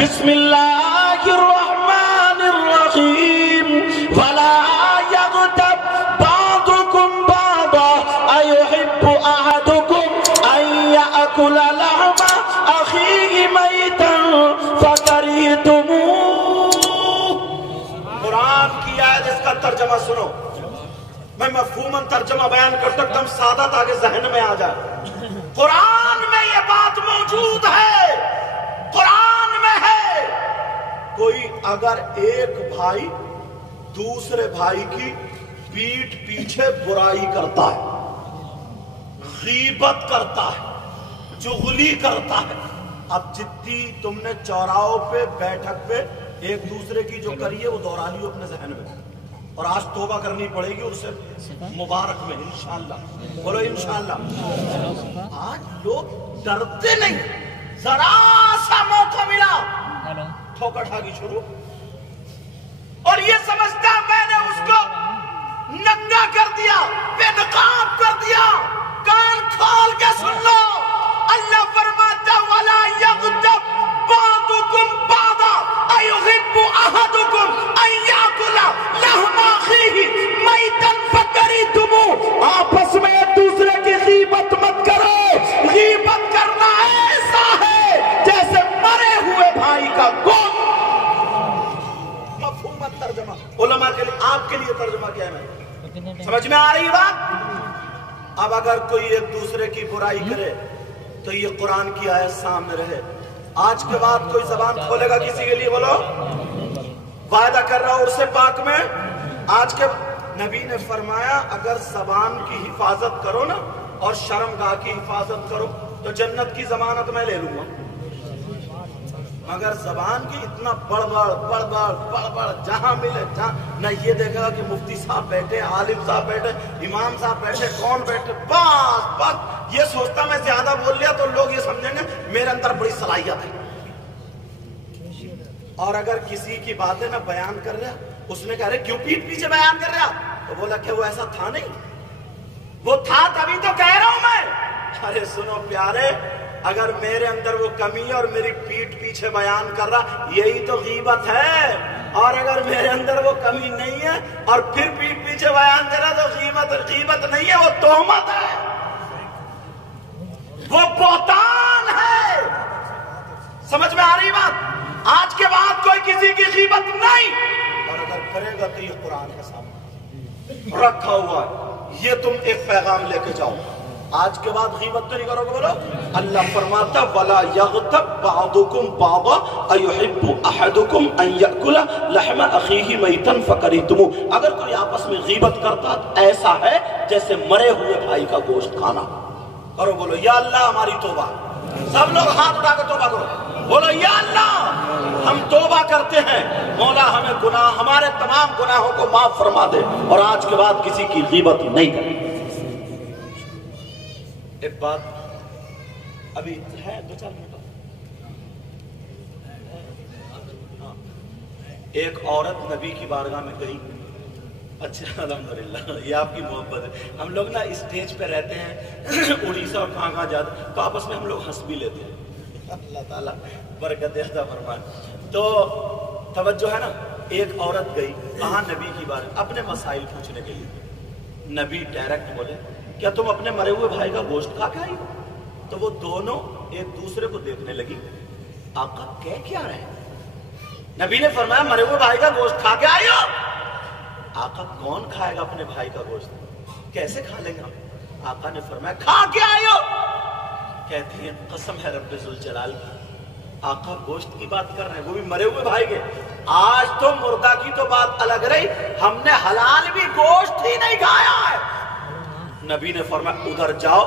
बिस्मिल्लाहिर्रहमानिर्रहीम वला यग़्तब बादुकुम बादा अयुहिब्बु अहदुकुम अन यअकुला लहमा अखीहि मैतन फकरिहतुमूह। कुरान की आयत, इसका तर्जुमा सुनो। मैं मफ़हूमन तर्जुमा बयान करता हूं, एकदम सादा ताकि ज़हन में आ जाए। कुरान में ये बात मौजूद है, कुरान में है। कोई अगर एक भाई दूसरे भाई की पीठ पीछे बुराई करता है, गीबत करता है, चुगली करता है। अब जितनी तुमने चौराहों पे बैठक पे एक दूसरे की जो करी है वो दोहरा लियो अपने जहन में, और आज तौबा करनी पड़ेगी उससे मुबारक में इंशाअल्लाह। बोलो इंशाअल्लाह। आज लोग डरते नहीं, जरा सा मौका मिला ठोकर ठाकी शुरू, और ये समझता मैंने उसको नंगा कर दिया, बेनकाब कर दिया। कान खोल के सुन लो, अल्लाह फरमाता वला यग़्तब बादुकुम बादा अयुहिब्बु अहदुकुम अन याकुला लहमा अखीहि मैतन फकरिहतुमूह। आपस में एक दूसरे की गीबत मत करो। गीबत करना ऐसा है जैसे मरे हुए भाई का गोश्त। मफ़हूम तर्जुमा उलमा के लिए, आपके लिए तर्जुमा क्या है? समझ में आ रही बात? अब अगर कोई एक दूसरे की बुराई करे तो ये कुरान की आयत सामने रहे। आज के बाद कोई जबान खोलेगा किसी के लिए, बोलो वायदा कर रहा हूं उर्से पाक में। आज के नबी ने फरमाया अगर जबान की हिफाजत करो ना और शर्मगाह की हिफाजत करो तो जन्नत की जमानत मैं ले लूंगा। मगर जबान की इतना बड़बड़ जहां मिले जहां न ये देखा कि मुफ्ती साहब बैठे, आलिम साहब बैठे, इमाम साहब बैठे, कौन बैठे, बस ये सोचता मैं ज्यादा बोल लिया तो लोग ये समझेंगे मेरे अंदर बड़ी सलाहियत है। और अगर किसी की बातें ना बयान कर रहा, उसने कहा क्यों पीठ पीछे बयान कर रहा, तो बोला कि वो ऐसा था नहीं, वो था तभी तो कह रहा हूं मैं। अरे सुनो प्यारे, अगर मेरे अंदर वो कमी है और मेरी पीठ पीछे बयान कर रहा, यही तो गीबत है। और अगर मेरे अंदर वो कमी नहीं है और फिर पीठ पीछे बयान कर रहा तो गीबत नहीं है, वो तोहमत है, वो बहतान है। समझ में आ रही बात? आज के बाद कोई किसी की गीबत नहीं, और अगर करेगा तो ये कुरान के सामने रखा हुआ है, ये तुम एक पैगाम लेके जाओ। आज के बाद गीबत तो नहीं करोगे। बोलो अल्लाह फरमाता वला यग़्तब बादुकुम बादा अयुहिब्बु अहदुकुम अन याकुला लहमा अखीहि मैतन फकरिहतुमूह। अगर कोई आपस में गीबत करता ऐसा है जैसे मरे हुए भाई का गोश्त खाना। करो बोलो या अल्लाह हमारी तौबा। सब लोग हाथ उठा के तौबा करो, बोलो या अल्लाह हम तौबा करते हैं, मौला हमें गुनाह, हमारे तमाम गुनाहों को माफ फरमा दे और आज के बाद किसी की गीबत नहीं करें। एक बात अभी है 2-4 मिनट। एक औरत नबी की बारगाह में गई। अच्छा अल्हम्दुलिल्लाह, ये आपकी मोहब्बत है। हम लोग ना स्टेज पे रहते हैं उड़ीसा और कहाँ जाते तो आपस में हम लोग हंस भी लेते हैं। अल्लाह ताला बरकत अता फरमाए। तो तवज्जो है ना। एक औरत गई कहाँ नबी की बार अपने मसाइल पूछने के लिए। नबी डायरेक्ट बोले क्या तुम अपने मरे हुए भाई का गोश्त खा के आई हो? तो वो दोनों एक दूसरे को देखने लगी। आका कह क्या रहे? नबी ने फरमाया मरे हुए भाई का गोश्त खा के आई हो। आका कौन खाएगा अपने भाई का गोश्त, कैसे खा लेंगे हम? आका ने फरमाया खा के आई हो। कहती है कसम है रब्बे जुल जलाल की, आका गोश्त की बात कर रहे हैं, वो भी मरे हुए भाई के। आज तो मुर्दा की तो बात अलग रही, हमने हलाल भी गोश्त ही नहीं खाया है। नबी ने फरमाया उधर जाओ,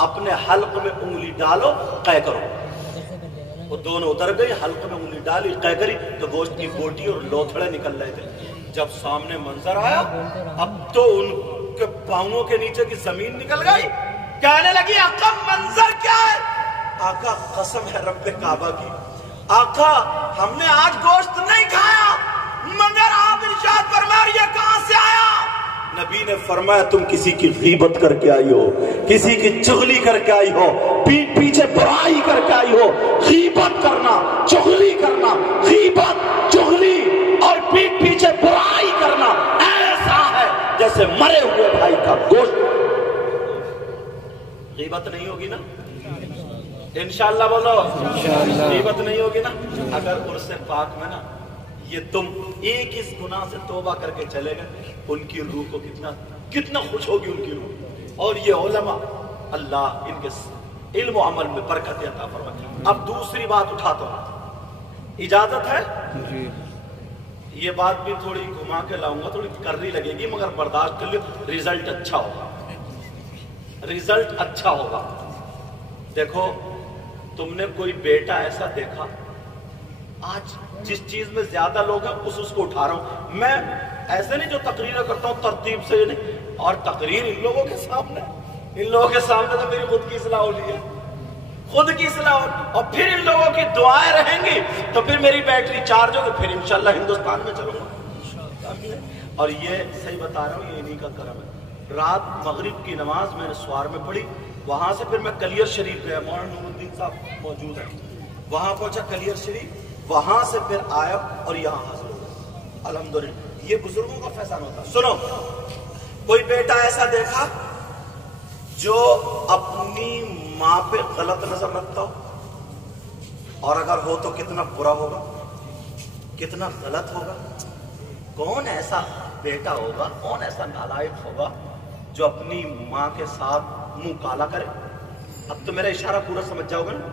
अपने हल्क में उंगली डालो, कै करो। वो दोनों उधर गए, हल्क में उंगली डाली, कै करी तो गोश्त की बोटी और लोथड़े निकल रहे थे। जब सामने मंजर आया, अब तो उनके पांवों के नीचे की जमीन निकल गई। कहने लगी आका मंजर क्या है? आका कसम है रब्बे काबा की, आका हमने आज गोश्त नहीं खाया, मगर आप इरशाद फरमाया ये कहां से आया? नबी ने फरमाया तुम किसी की गीबत करके आई हो, किसी की चुगली करके आई हो, पीठ पीछे बुराई करके आई हो। गीबत करना, चुगली करना, जैसे मरे हुए भाई का गोश्त। गीबत नहीं होगी ना इंशाअल्लाह, बोलो गीबत नहीं होगी ना। अगर उर्से पाक में ना ये तुम एक इस गुनाह से तौबा करके चले गए, उनकी रूह को कितना कितना खुश होगी उनकी रूह। और ये उलमा, अल्लाह इनके इल्म व अमल में बरकत अता फरमाए। अब दूसरी बात उठाता हूं, इजाजत है जी। ये बात भी थोड़ी घुमा के लाऊंगा, थोड़ी करनी लगेगी मगर बर्दाश्त कर लियो, रिजल्ट अच्छा होगा, रिजल्ट अच्छा होगा। देखो तुमने कोई बेटा ऐसा देखा, आज जिस चीज में ज्यादा लोग हैं उसको उठा रहा हूं मैं, ऐसे नहीं जो तकरीर करता हूं तरतीब से नहीं, और तकरीर इन लोगों के सामने, इन लोगों के सामने तो मेरी खुद की इस्लाह हो रही है, खुद की इस्लाह, और फिर इन लोगों की दुआएं रहेंगी तो फिर मेरी बैटरी चार्ज होगी, फिर इंशाल्लाह हिंदुस्तान में चलूंगा। और ये सही बता रहा हूँ, ये इन्हीं का करम है। रात मगरिब की नमाज मैंने स्वार में पढ़ी, वहां से फिर मैं कलियर शरीफ गया, मौलाना नूरुद्दीन साहब मौजूद है, वहां पहुंचा कलियर शरीफ, वहां से फिर आया और यहाँ हाजिर हो। अल्हम्दुलिल्लाह, ये बुजुर्गों का फैसान होता है। सुनो, कोई बेटा ऐसा देखा जो अपनी माँ पे गलत नजर रखता हो, और अगर हो तो कितना बुरा होगा, कितना गलत होगा। कौन ऐसा बेटा होगा, कौन ऐसा नालायक होगा जो अपनी माँ के साथ मुंह काला करे। अब तो मेरा इशारा पूरा समझ जाओगे ना,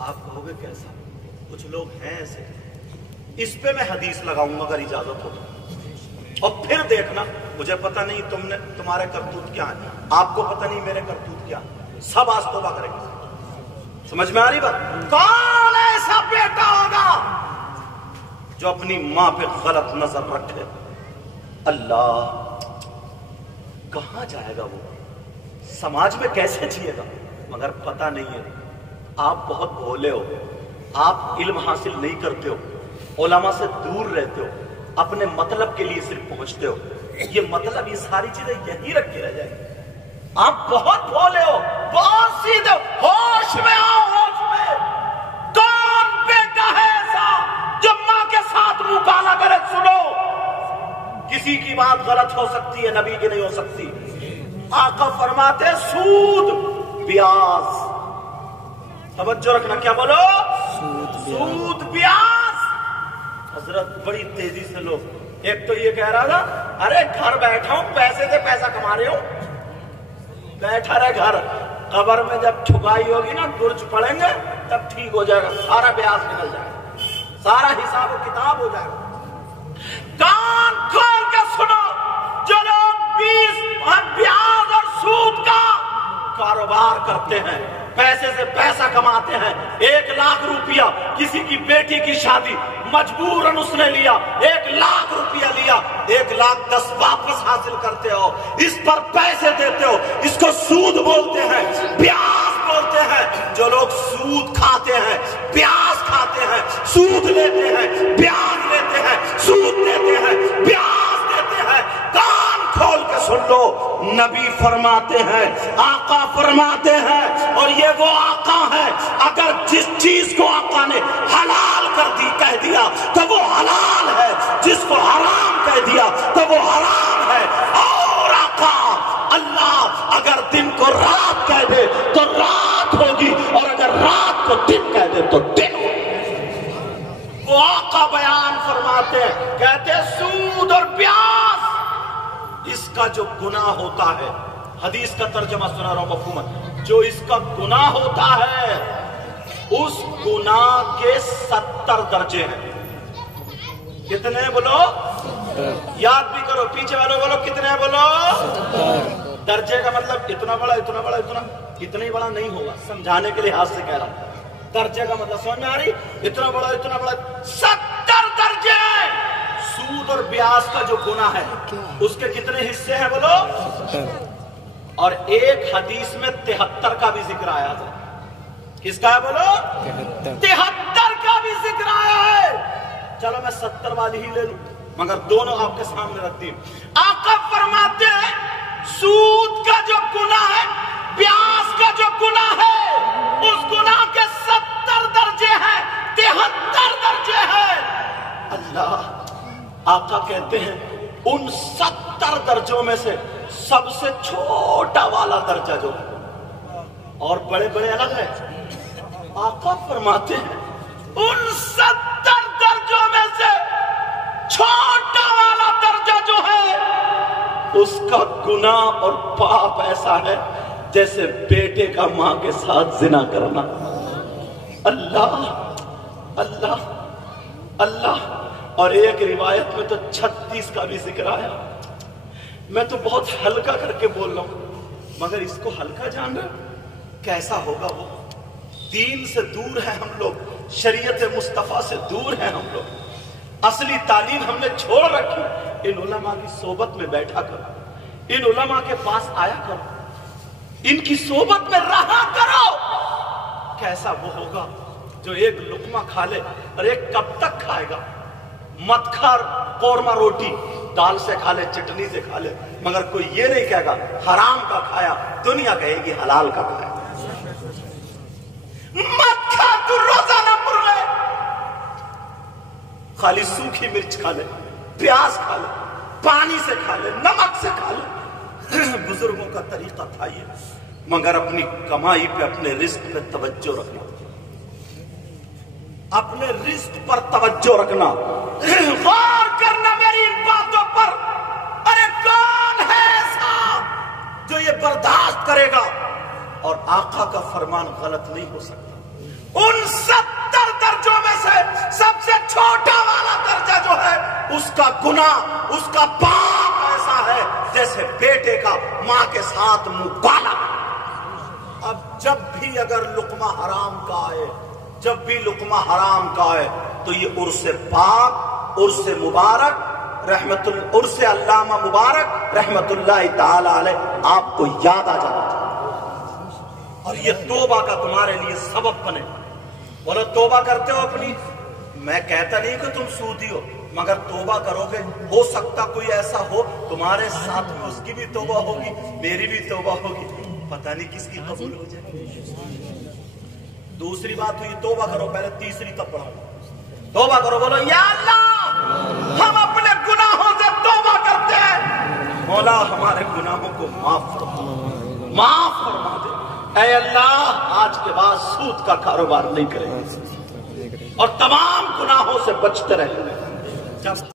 आप कहोगे कैसा, कुछ लोग हैं ऐसे। इस पे मैं हदीस लगाऊंगा अगर इजाजत हो, और फिर देखना, मुझे पता नहीं तुम्हारे करतूत क्या है, आपको पता नहीं मेरे करतूत क्या है, सब आज तौबा करेंगे। समझ में आ रही बात? कौन ऐसा बेटा होगा जो अपनी माँ पे गलत नजर रखे? अल्लाह, कहां जाएगा वो, समाज में कैसे जिएगा? मगर पता नहीं है, आप बहुत भोले हो, आप इल्म हासिल नहीं करते हो, उलमा से दूर रहते हो, अपने मतलब के लिए सिर्फ पहुंचते हो। ये मतलब, ये सारी चीजें यही रख के रह जाएगी। आप बहुत भोले हो, बहुत सीधे हो, होश में आओ, होश में। कौन बेटा है ऐसा जो मां के साथ मुंह काला करे? सुनो, किसी की बात गलत हो सकती है, नबी की नहीं हो सकती। आका फरमाते सूद ब्याज, तवज्जो रखना, क्या बोलो? सूद ब्याज। हजरत बड़ी तेजी से लोग, एक तो ये कह रहा था, अरे घर बैठा हूं, पैसे से पैसा कमा रहे हो, बैठा रहे घर, कब्र में जब ठुकाई होगी ना, गुर्ज पड़ेंगे, तब ठीक हो जाएगा, सारा ब्याज निकल जाएगा, सारा हिसाब किताब हो जाएगा। कान खोल के सुनो, जो लोग 20 ब्याज और सूद का कारोबार करते हैं, पैसे से पैसा कमाते हैं, 1 लाख रुपया किसी की बेटी की शादी मजबूरन उसने लिया, 1 लाख रुपया लिया, 1,10,000 वापस हासिल करते हो, इस पर पैसे देते हो, इसको सूद बोलते हैं, ब्याज बोलते हैं। जो लोग सूद खाते हैं, ब्याज खाते हैं, सूद लेते हैं, ब्याज लेते हैं, सूद देते हैं, ब्याज देते हैं, कान खोल के सुन लो, नबी फरमाते हैं, आका फरमाते हैं, और ये वो आका है, अगर जिस चीज को आका ने हलाल कर दी कह दिया तो वो हलाल है, जिसको हराम कह दिया तो वो हराम है। और आका अल्लाह अगर दिन को रात कह दे तो रात होगी, और अगर रात को दिन कह दे तो दिन होगी। वो आका बयान फरमाते हैं, कहते सूद और ब्याज, इसका जो गुनाह होता है, हदीस का तर्जमा सुना रहा हूं मफहूमन, जो इसका गुनाह होता है उस गुनाह के 70 दर्जे हैं। कितने बोलो? याद भी करो, पीछे वालों बोलो कितने बोलो? दर्जे का मतलब इतना बड़ा, इतना बड़ा, इतना ही बड़ा नहीं होगा, समझाने के लिए हाथ से कह रहा हूं। दर्जे का मतलब समझ में आ रही? इतना बड़ा, इतना बड़ा, 70 दर्जे। सूद और ब्याज का जो गुनाह है उसके कितने हिस्से हैं बोलो? और एक हदीस में 73 का भी जिक्र आया था। किसका है बोलो? 73 का भी जिक्र आया है। चलो मैं 70 वाली ही ले लूं, मगर दोनों आपके सामने रखती हूं। आका फरमाते हैं सूद का जो गुनाह है, ब्याज का जो गुनाह है, उस गुनाह के 70 दर्जे हैं, 73 दर्जे हैं। अल्लाह, आका कहते हैं उन 70 दर्जों में से सबसे छोटा वाला दर्जा जो है, और बड़े बड़े अलग है, आका फरमाते हैं उन 70 दर्जों में से छोटा वाला दर्जा जो है उसका गुनाह और पाप ऐसा है जैसे बेटे का मां के साथ जिना करना। अल्लाह अल्लाह अल्लाह। और एक रिवायत में तो 36 का भी जिक्र आया। मैं तो बहुत हल्का करके बोल रहा हूं, मगर इसको हल्का जान रहे कैसा होगा वो। दीन से दूर है हम लोग, शरीयत मुस्तफा से दूर है हम लोग, असली तालीम हमने छोड़ रखी। इन उलमा की सोबत में बैठा करो, इन उलमा के पास आया करो, इनकी सोबत में रहा करो। कैसा वो होगा जो एक लुकमा खा ले, और एक कब तक खाएगा? मत खा कौरमा रोटी, दाल से खा ले, चटनी से खा ले, मगर कोई ये नहीं कहेगा हराम का खाया, दुनिया कहेगी हलाल का खाया। मत खा तू रोजाना मुर्गे, खाली सूखी मिर्च खा ले, प्याज खा ले, पानी से खा ले, नमक से खा ले। बुजुर्गों का तरीका था ये। मगर अपनी कमाई पे, अपने रिस्क पे तवज्जो रखना, अपने रिस्क पर तवज्जो रखना। गौर करना मेरी इन बातों पर। अरे कौन है ऐसा जो ये बर्दाश्त करेगा? और आका का फरमान गलत नहीं हो सकता। उन 70 दर्जों में से सबसे छोटा वाला दर्जा जो है उसका गुनाह, उसका पाप ऐसा है जैसे बेटे का मां के साथ मुकाला। अब जब भी अगर लुकमा हराम का आए, जब भी लुकमा हराम का आए, तो ये उर्से पाक, उर्से मुबारक, उर्से अल्लामा मुबारक रहमतुल्लाह ताला अलैह आपको याद आ जाना चाहिए। और ये तौबा का तुम्हारे लिए सबब बने। बोलो तौबा करते हो अपनी? मैं कहता नहीं कि तुम सूदी हो, मगर तौबा करोगे, हो सकता कोई ऐसा हो तुम्हारे साथ में उसकी भी तौबा होगी, मेरी भी तौबा होगी, पता नहीं किसकी कबूल हो जाए। दूसरी बात हुई तौबा करो, पहले तीसरी तब पढ़ाओ। तौबा करो, बोलो या अल्लाह हम अपने गुनाहों से तौबा करते हैं, मौला हमारे गुनाहों को माफ फरमा दे। ऐ अल्लाह आज के बाद सूद का कारोबार नहीं करेंगे और तमाम गुनाहों से बचते रहेंगे।